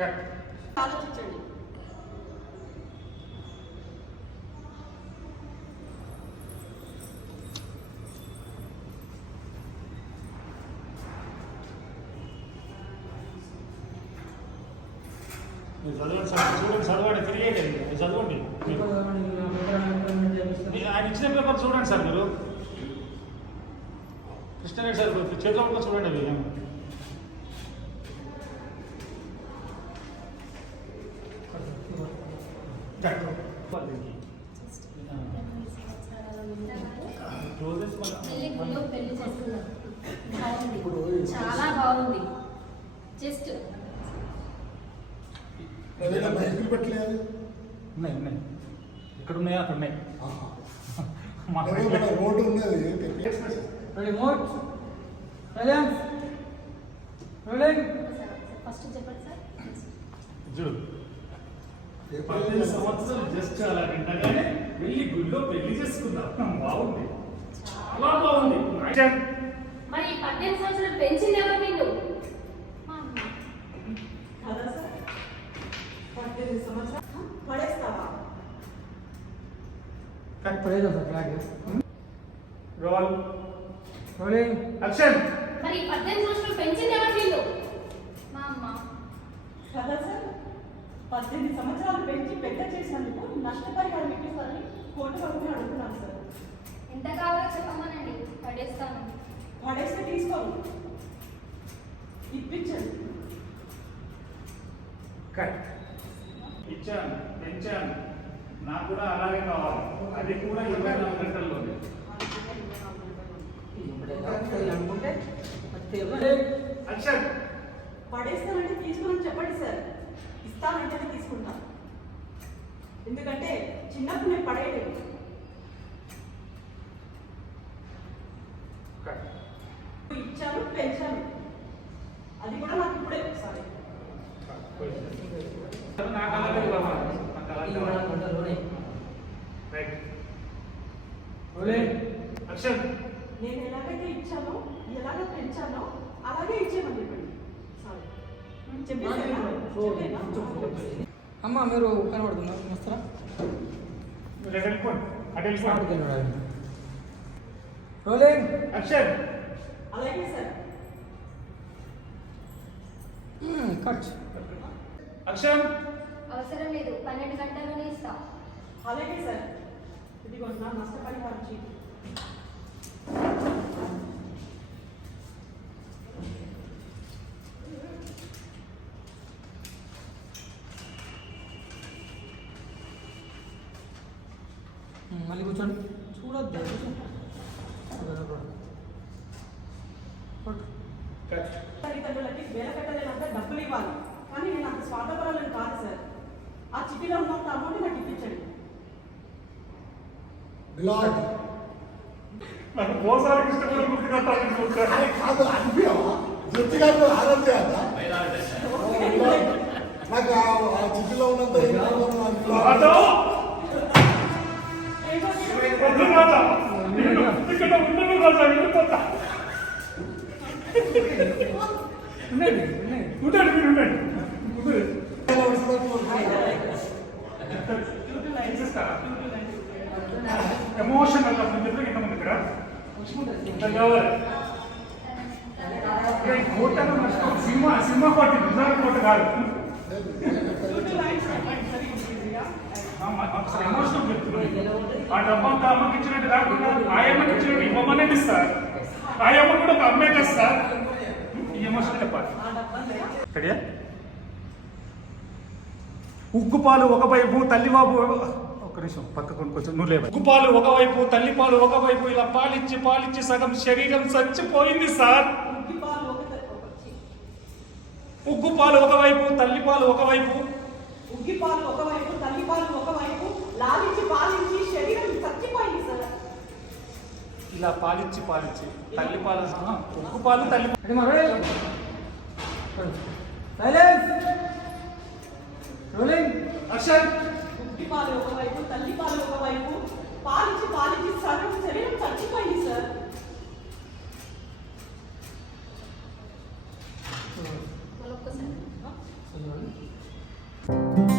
ఆలోచించండి. చదవండి చదవండి తిరిగేయండి చదవండి ఆయన ఇచ్చిన పేపర్ చూడండి సార్ మీరు కృష్ణరెడ్డి సార్ చేతిలో కూడా చూడండి అవి చాలా బాగుంది. జస్ట్ పెట్టలేదు ఉన్నాయి ఉన్నాయి ఇక్కడ ఉన్నాయా అక్కడ ఉన్నాయి రోడ్డు ఉన్నది ఫస్ట్ చెప్పండి సార్. చూడు 18 సంవత్సరాలు జస్ట్ అలా వింటగానే వెళ్ళి గుడిలో పెళ్లి చేసుకుందాం. బాగుంది, చాలా బాగుంది. మరి 18 సంవత్సరాలు పెంచింది ఎవరు నిన్ను? కదా సార్ 18 సంవత్సరాలు పడేస్తావా? Role rolling action. మరి 18 సంవత్సరాలు పెంచింది ఎవరు నిన్ను? మా అమ్మ. కదా సార్ 18 సంవత్సరాలు పెంచి పెద్ద చేసినందుకు నష్టపరిహారం ఇప్పిస్తారని కోర్టు వరకు అడుగుతున్నాను సార్. ఎంత కావాలో చెప్పమనండి, పడేస్తాను. పడేస్తే తీసుకోను, ఇప్పించండి. ఇచ్చాను, పెంచాను, నాకు కూడా అలాగే కావాలి. అది కూడా 24 గంటల్లోనే. యాక్షన్. పడేస్తానంటే తీసుకోమని చెప్పండి సార్, ఇస్తానంటే తీసుకుంటా. ఎందుకంటే చిన్నప్పుడు నేను పడేయలేదు. ఇచ్చాను, పెంచాను, అది కూడా నాకు ఇప్పుడే. సారీ నాకు అలాగే కావాలి. యాక్షన్. నేను ఎలాగైతే ఇచ్చానో ఎలాగ పెంచానో అలాగే ఇచ్చామని చెప్పండి. సారీ అమ్మ మీరు కనబడుతున్నారు వస్తారా? Rolling action. అలాగే సార్. Cut action. అవసరం లేదు, 12 గంటల్లోనే ఇస్తా. అలాగే సార్. ఇదిగో నా నష్టపరిహారం చీటీ. మళ్ళీ కూర్చోండి. చూడొద్దు తల్లిదండ్రులకి వేలకట్టలేనంత డబ్బులు ఇవ్వాలి, కానీ నేను అంత స్వార్థపరాలను కాదు సార్. ఆ చిట్టిలో ఉన్నంత అమౌంట్ నాకు ఇప్పించండి. నాకు మోసాలు ఇష్టపడి గుర్తుగా కాదు అనిపించవా జడ్జి గారు ఆరోగ్య నాకు ఆ చిట్టిలో ఉన్నంత ఎమోషనల్ ఇంతమంది ఇక్కడ కోటను సినిమా సినిమా కోట నిజాల కోట కాదు. ఎమోషనల్ చెప్తున్నాను. ఆ డబ్బంతా అమ్మకి ఇచ్చినట్టు కాకుండా ఆయమ్మకి ఇచ్చినట్టు ఇవ్వమనేది సార్. ఆయమ్మ కూడా ఒక అమ్మే కదా సార్. ఈ ఎమోషన్ చెప్పాలి. ఉగ్గుపాలు ఒకవైపు తల్లిబాబు ఒక నిమిషం పక్కకు కొంచెం నువ్వు లేవు. ఉగ్గుపాలు ఒకవైపు తల్లిపాలు ఒకవైపు ఇలా పాలిచ్చి పాలిచ్చి సగం శరీరం చచ్చిపోయింది సార్. ఉగ్గుపాలు ఒకవైపు తల్లిపాలు ఒకవైపు, ఉగ్గిపాలు ఒకవైపు తల్లిపాలు ఒకవైపు లాలించి పాలించి శరీరం చచ్చిపోయింది సార్. ఇలా పాలిచ్చి పాలిచ్చి తల్లిపాలు ఉగ్గుపాలు తల్లి రోలింగ్ యాక్షన్. ఉగ్గిపాలు ఒకవైపు తల్లిపాలు ఒకవైపు పాలించి పాలించి సగం శరీరం చచ్చిపోయింది సార్. చూడండి.